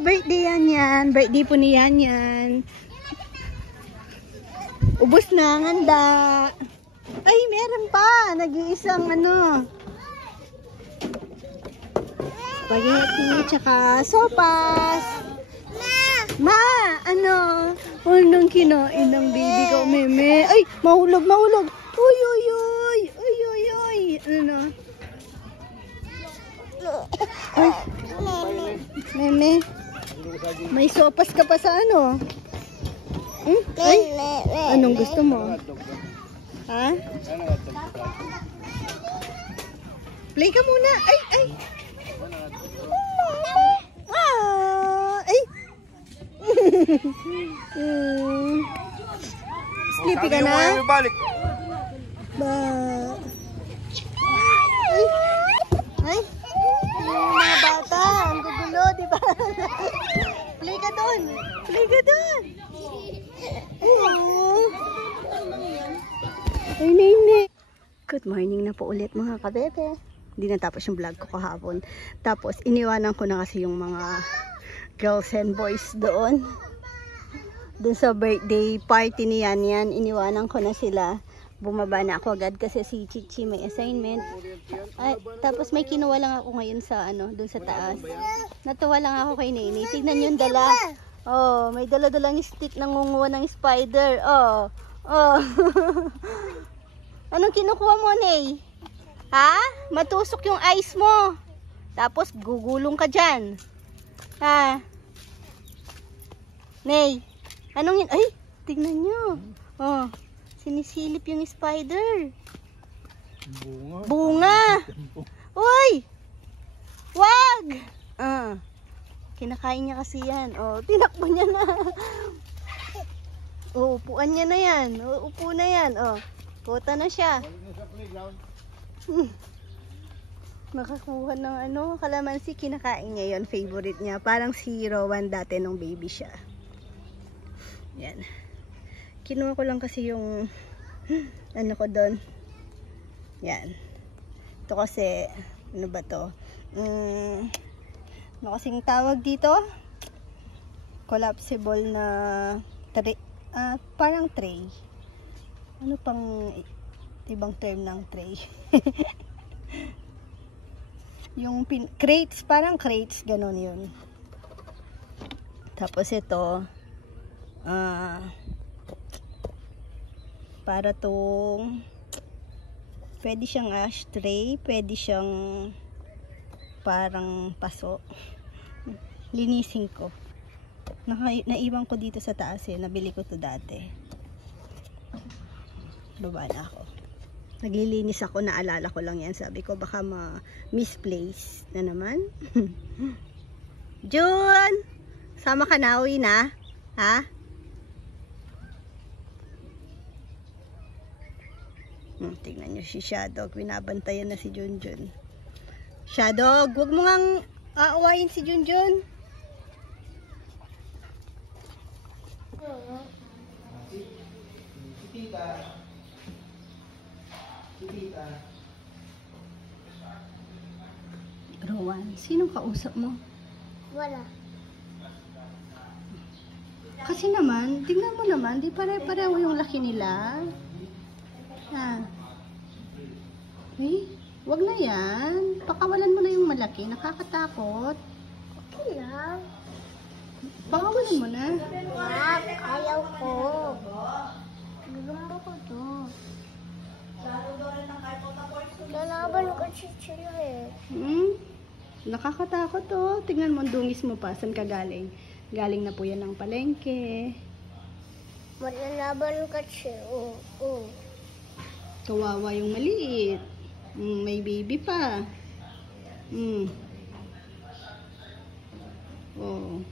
birthday yan. Birthday po ni Yan. Ubus na ang handa. Ay, meron pa. Nag-iisang ano. Spaghetti, tsaka sopas. Ma, ano? Unang kinain ng baby ko, meme. Ay, mahulog. Uy. Ano? Ay, meme. May sopas ka pa sa ano? Ay, anong gusto mo? Ha? Play ka muna. Ay. Sleepy ka na? Ba. Ay. Mga bata, ang gugulo, di ba? Play ka doon. Ay, nene. Good morning na po ulit mga kabebe. Hindi natapos yung vlog ko kahapon. Tapos, iniwanan ko na kasi yung mga girls and boys doon. Doon sa birthday party ni Yan. Iniwanan ko na sila. Bumaba na ako agad kasi si Chichi may assignment. Ay, tapos may kinuha lang ako ngayon sa ano, doon sa taas. Natuwa lang ako kay Nene. Tignan yung dala. Oh, may dala-dalang stick na ngunguha ng spider. Oh. Anong kinukuha mo, Ney? Ha? Matusok yung ice mo. Tapos gugulong ka dyan. Ha? Ney, anong yun? Ay, tignan nyo. Oh, sinisilip yung spider. Bunga. Uy! Wag! Kinakain niya kasi yan. Oh, tinakbo niya na. Oh, upuan niya na yan. Oh, upo na yan. Oh, puta na siya. Nakakuha ng ano, kalamansi, kinakain niya yon, favorite niya. Parang si Rowan dati nung baby siya. Yan. Kinuha ko lang kasi yung ano ko doon. Yan. Ito kasi, ano ba to? Ano kasing tawag dito? Collapsible na tray. Parang tray. Ano pang ibang term ng tray? Yung crates, parang crates, ganun yun. Tapos ito, para tong, pwede siyang ashtray, pwede siyang parang paso. Linisin ko. Naiwan ko dito sa taas eh, nabili ko to dati. Baba na ako. Naglilinis ako, naalala ko lang yan. Sabi ko baka misplace na naman. June! Sama ka na, uwi na? Ha? Tingnan nyo si Shadow. Binabantayan na si Junjun. Shadow, huwag mo ngang aawayin si Junjun. Rowan, sinong kausap mo? Wala. Kasi naman, tingnan mo naman, di pare-pareho yung laki nila. Ha? Eh, wag na yan. Pakawalan mo na yung malaki, nakakatakot. Okay lang. Pakawalan mo na. Wag, ayaw ko. Gagamba ko to. Lalaban ko sila eh. Nakakatakot to. Tingnan mo, dungis mo pa. Saan ka galing? Galing na po yan ng palengke. Malalaban ka siya. Kawawa yung maliit. May baby pa. Oh.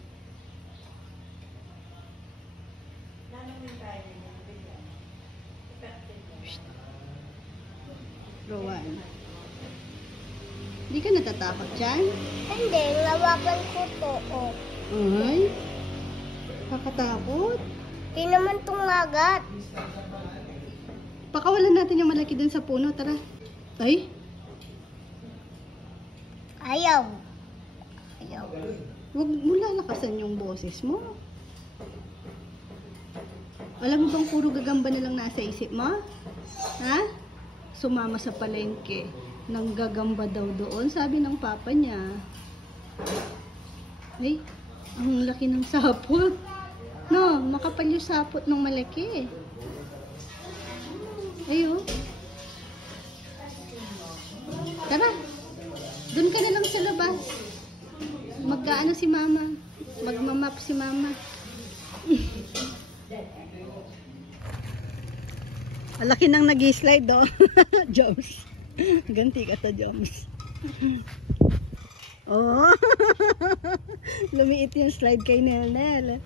Rowan. Hindi ka natatakot dyan? Hindi, lawakan ko to. Ay, kakatakot. Di naman tumagat. Pakawalan natin yung malaki dun sa puno, tara. Ay, Ayaw. huwag mo lalak malakasan yung boses mo. Alam mo bang puro gagamba na lang nasa isip mo? Ha? Sumama sa palengke. Nang gagamba daw doon, sabi ng papa niya. Ay, ang laki ng sapot. No, makapal yung sapot ng malaki. Ayo. Tara. Doon ka na lang sa labas. Magkaano si mama. Magmamap si mama. Malaki nang nag-slide do. Joms. Ganti ka sa Joms. Oh. Lumiit yung slide kay Nel.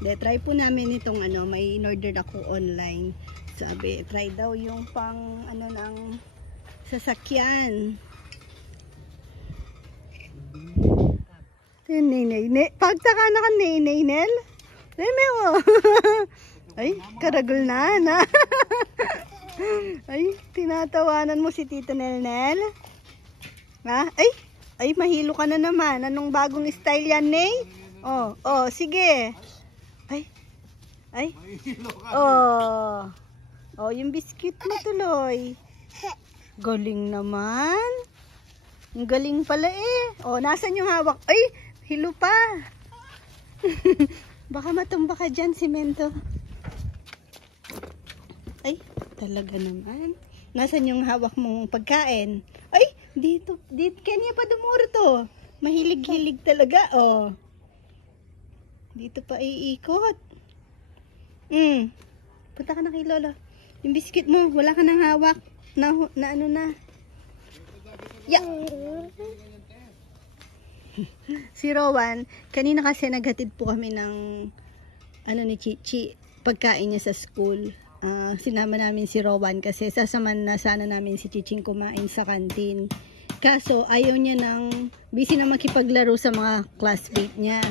De, try po namin itong ano, may in-order ako online. Sabi, try daw yung pang ano ng sasakyan. Nenay. Pagtaka na ka nenay, Nel. Remeo. Ay, karagol na. Ay, tinatawanan mo si Tita Nel. Ha? Ay, mahilo ka na naman. Anong bagong style yan, Ney? Oh, sige. Ay. Oh, yung biscuit mo tuloy. Galing naman. Ang galing pala eh. Oh, nasan yung hawak? Ay, hilo pa. Baka matumba ka dyan, simento. Ay, talaga naman. Nasaan yung hawak mong pagkain? Ay, dito kanya pa dumuro to. Mahilig-hilig talaga, oh. Dito pa iikot. Punta ka na kay Lolo. Yung biscuit mo, wala ka nang hawak. Na ano na. Yeah. Si Rowan, kanina kasi naghatid po kami ng ano ni Chichi, pagkain niya sa school. Sinama namin si Rowan kasi sasaman na sana namin si Chiching kumain sa kantin. Kaso ayaw niya busy na makipaglaro sa mga classmate niya.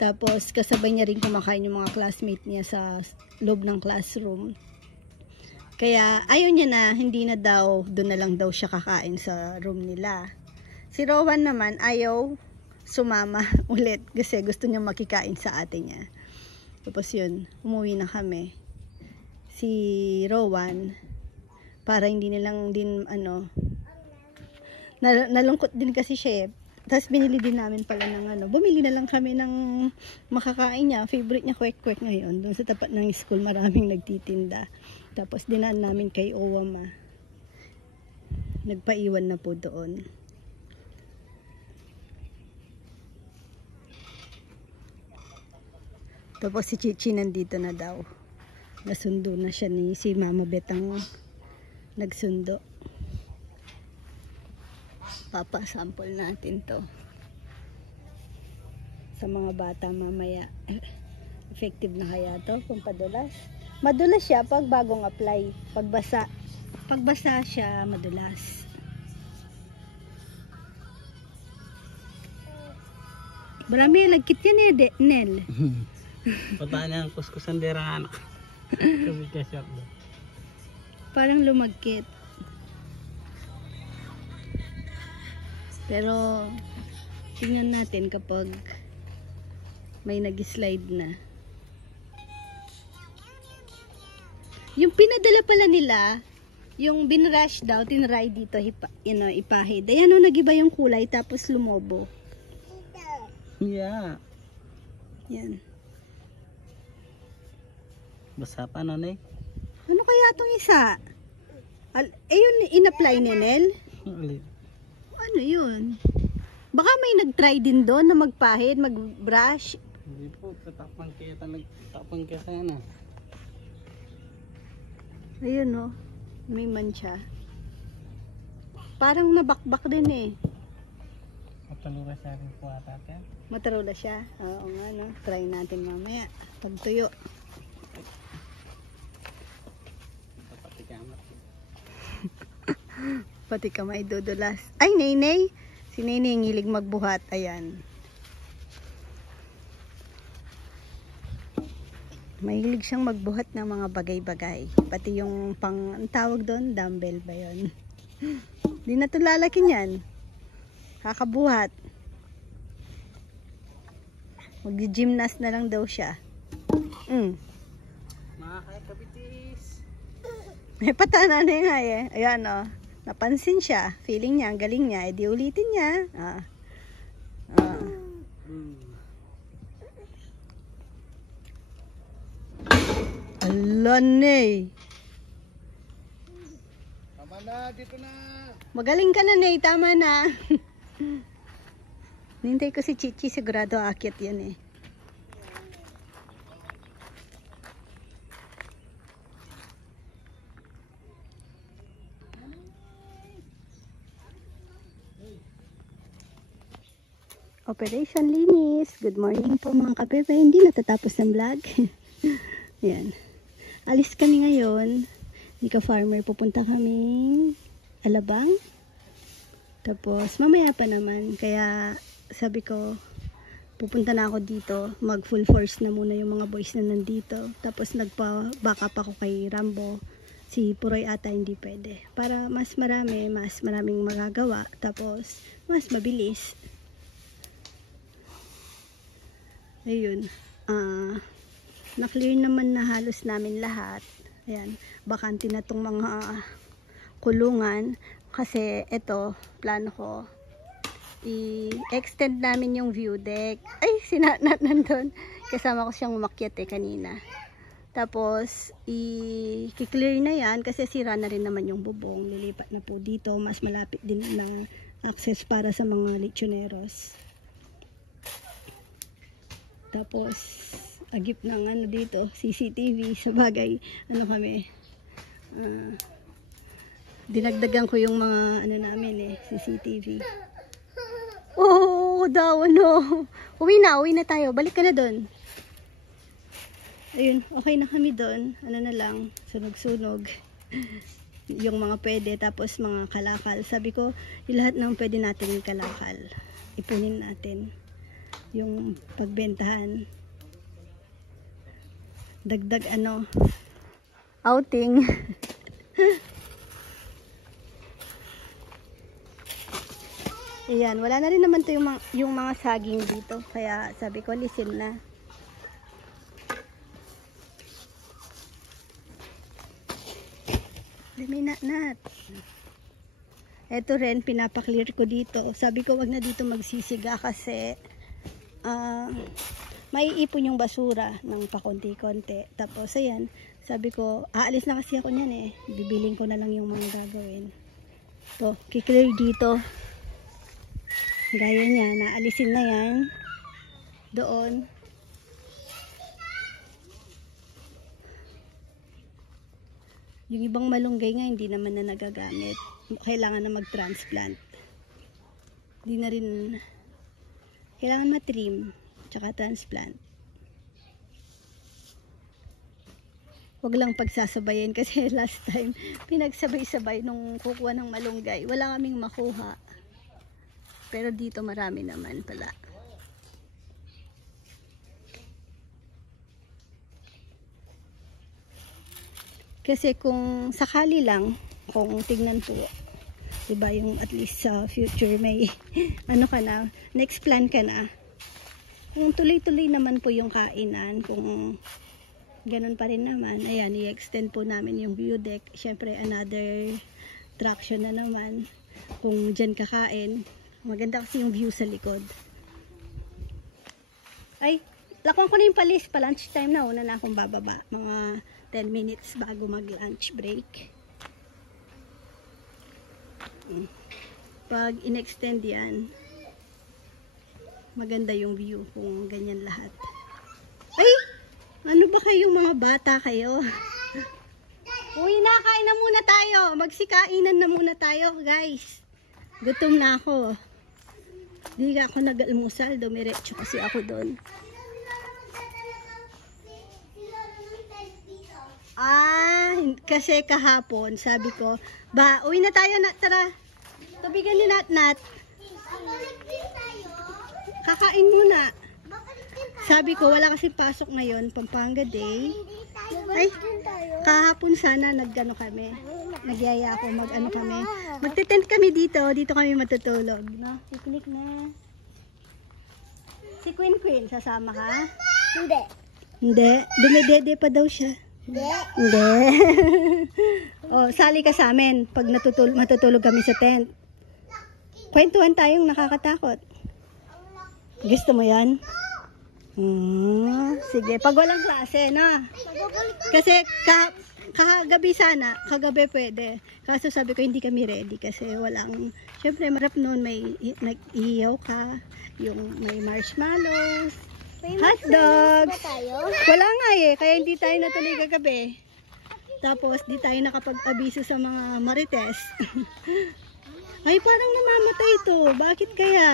Tapos kasabay niya rin kumakain yung mga classmate niya sa loob ng classroom. Kaya ayaw niya na, hindi na daw, doon na lang daw siya kakain sa room nila. Si Rowan naman ayaw sumama ulit kasi gusto niya makikain sa ate niya. Tapos yun, umuwi na kami. Si Rowan, para hindi nilang din nalungkot din kasi siya. Tapos binili din namin pala ng bumili na lang kami ng makakain niya. Favorite niya kwek-kwek ngayon. Doon sa tapat ng school maraming nagtitinda. Tapos dinaan namin kay Owama. Nagpaiwan na po doon. Tapos si Chichi nandito na daw. Nasundo na siya ni si Mama Betang nagsundo. Papa-sample natin to sa mga bata mamaya. Effective na kaya to kung padulas? Madulas siya pag bagong apply. Pagbasa siya madulas. Marami lagkit yan eh, Nel. Pataan niya ang kuskusan dira anak. Parang lumagkit. Pero tingnan natin kapag may nag-slide na. Yung pinadala pala nila, yung binrush daw, tinry dito ipahid. Ayan o, nagiba yung kulay tapos lumobo. Yeah. Yan. Basa pa nanay. Ano kaya itong isa? Yun, in-apply ni Nel? Ano yun? Baka may nag-try din doon na magpahid, mag-brush. Hindi po, tatapang kaya sana. Ayun o, may mancha. Parang nabakbak din eh. Matalura siya rin po ata. Matarula siya? Oo nga no, try natin mamaya. Pag tuyo. Pati kamay dudulas. Ay, Nenay! Si Nenay ang hilig magbuhat. Ayan. Mahilig siyang magbuhat ng mga bagay-bagay. Pati yung ang tawag doon, dumbbell ba yun? Di na ito lalaki niyan. Kakabuhat. Mag-gymnast na lang daw siya. Mga kabitis. May patana na nga eh. Ayan o. Napansin siya. Feeling niya, ang galing niya. E di ulitin niya. Alanay. Tama na, dito na. Magaling ka na, Nay. Tama na. Nintay ko si Chichi. Sigurado aakyat yan eh. Operation Linis. Good morning po mga kabebe. Hindi natatapos ng vlog. Ayan. Alis kami ngayon. Nika farmer. Pupunta kami Alabang. Tapos mamaya pa naman. Kaya sabi ko pupunta na ako dito. Mag full force na muna yung mga boys na nandito. Tapos nagpa-backup ako kay Rambo. Si Puroy ata hindi pwede. Para mas maraming magagawa. Tapos mas mabilis. Ayun. Na-clear naman na halos namin lahat. Ayan. Bakante na tong mga kulungan. Kasi ito, plano ko i-extend namin yung view deck. Ay, sinanat nandun. Kasama ko siyang umakyat kanina. Tapos, i-clear na yan kasi sira na rin naman yung bubong. Lilipat na po dito. Mas malapit din ng access para sa mga lechoneros. Tapos, agip ng ano dito, CCTV. Sa bagay, ano kami, dinagdagan ko yung mga ano namin CCTV. Oh, daw ano. Uwi na tayo. Balik ka na doon. Ayun, okay na kami doon. Ano na lang, sunog-sunog. Yung mga pwede, tapos mga kalakal. Sabi ko, lahat ng pwede natin kalakal. Ipunin natin. Yung pagbentahan. Dagdag ano, outing. Ayan, wala na rin naman to yung mga saging dito. Kaya sabi ko, lisin na. Dami nat. Ito rin, pinapaklear ko dito. Sabi ko, wag na dito magsisiga kasi may ipon yung basura ng pakonti-konti. Tapos ayan, sabi ko, aalis na kasi ako niyan bibiling ko na lang yung mga gagawin. So, kiklear dito. Gaya niya, naalisin na yan. Doon. Yung ibang malunggay nga, hindi naman na nagagamit. Kailangan na mag-transplant. Hindi na rin kailangan matrim tsaka transplant. Huwag lang pagsasabayin kasi last time pinagsabay-sabay nung kukuha ng malunggay. Wala kaming makuha. Pero dito marami naman pala. Kasi kung sakali lang, kung tignan po, diba yung at least sa future may ano ka na, next plan ka na. Kung tuloy-tuloy naman po yung kainan, kung ganun pa rin naman, ayan, i-extend po namin yung view deck. Syempre another attraction na naman. Kung dyan kakain, maganda kasi yung view sa likod. Ay, lakuan ko na yung palis, pa lunch time na, una na akong bababa. Mga 10 minutes bago mag lunch break. Pag in-extend yan, maganda yung view kung ganyan lahat. Ay! Ano ba kayong mga bata kayo? Uy na, kain na muna tayo. Magsikainan na muna tayo, guys. Gutom na ako. Hindi ako nag-almusal. Dumiretso kasi ako doon. Kasi kahapon, sabi ko, ba, uwi na tayo na, tara. Tubigan ni Nat. Kakain muna. Sabi ko, wala kasi pasok ngayon, Pampanga Day. Ay, kahapon sana nag-ano kami. Nagyaya ako, mag-ano kami. Magte-tent kami dito kami matutulog. No? Picnic na. Si Queen, sasama ka? Hindi. Hindi. Dumedede pa daw siya. Hindi. Hindi. Oh, sali ka sa amin pag matutulog kami sa tent. Kwentuhan tayong nakakatakot. Gusto mo yan? Sige, pag walang klase, na. Kasi kagabi sana, kagabi pwede. Kaso sabi ko hindi kami ready kasi walang, syempre marap noon may nag-ihaw ka, yung may marshmallows, hot dogs. Ba tayo? Wala nga eh, kaya hindi tayo natuloy kagabi. Tapos di tayo nakapag-abiso sa mga marites. Ay, parang namamatay ito. Bakit kaya?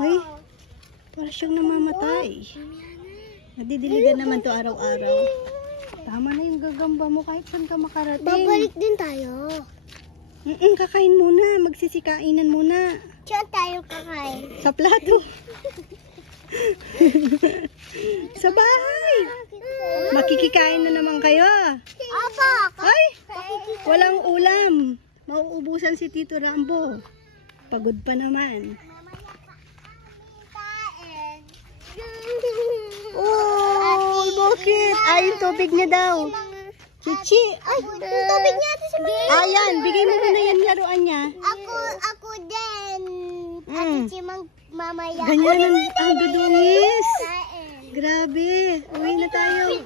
Ay, parang siyang namamatay. Nadidiligan naman to araw-araw. Tama na yung gagamba mo kahit saan ka makarating. Babalik din tayo. Kakain muna. Magsisikainan muna. Saan tayo kakain? Sa plato. Sa bahay. Makikikain na naman kayo. Apa! Ay, walang ulam. Mauubusan si Tito Rambo. Pagod pa naman. Oh, bakit? Ay, yung tubig niya daw. Chichi. Ay, yung tubig niya ito si Mama. Ayan, bigay mo na yung laruan niya. Ako din. Ate si mamaya. Ganyan ang dudungis. Kain. Grabe. Uwi na tayo.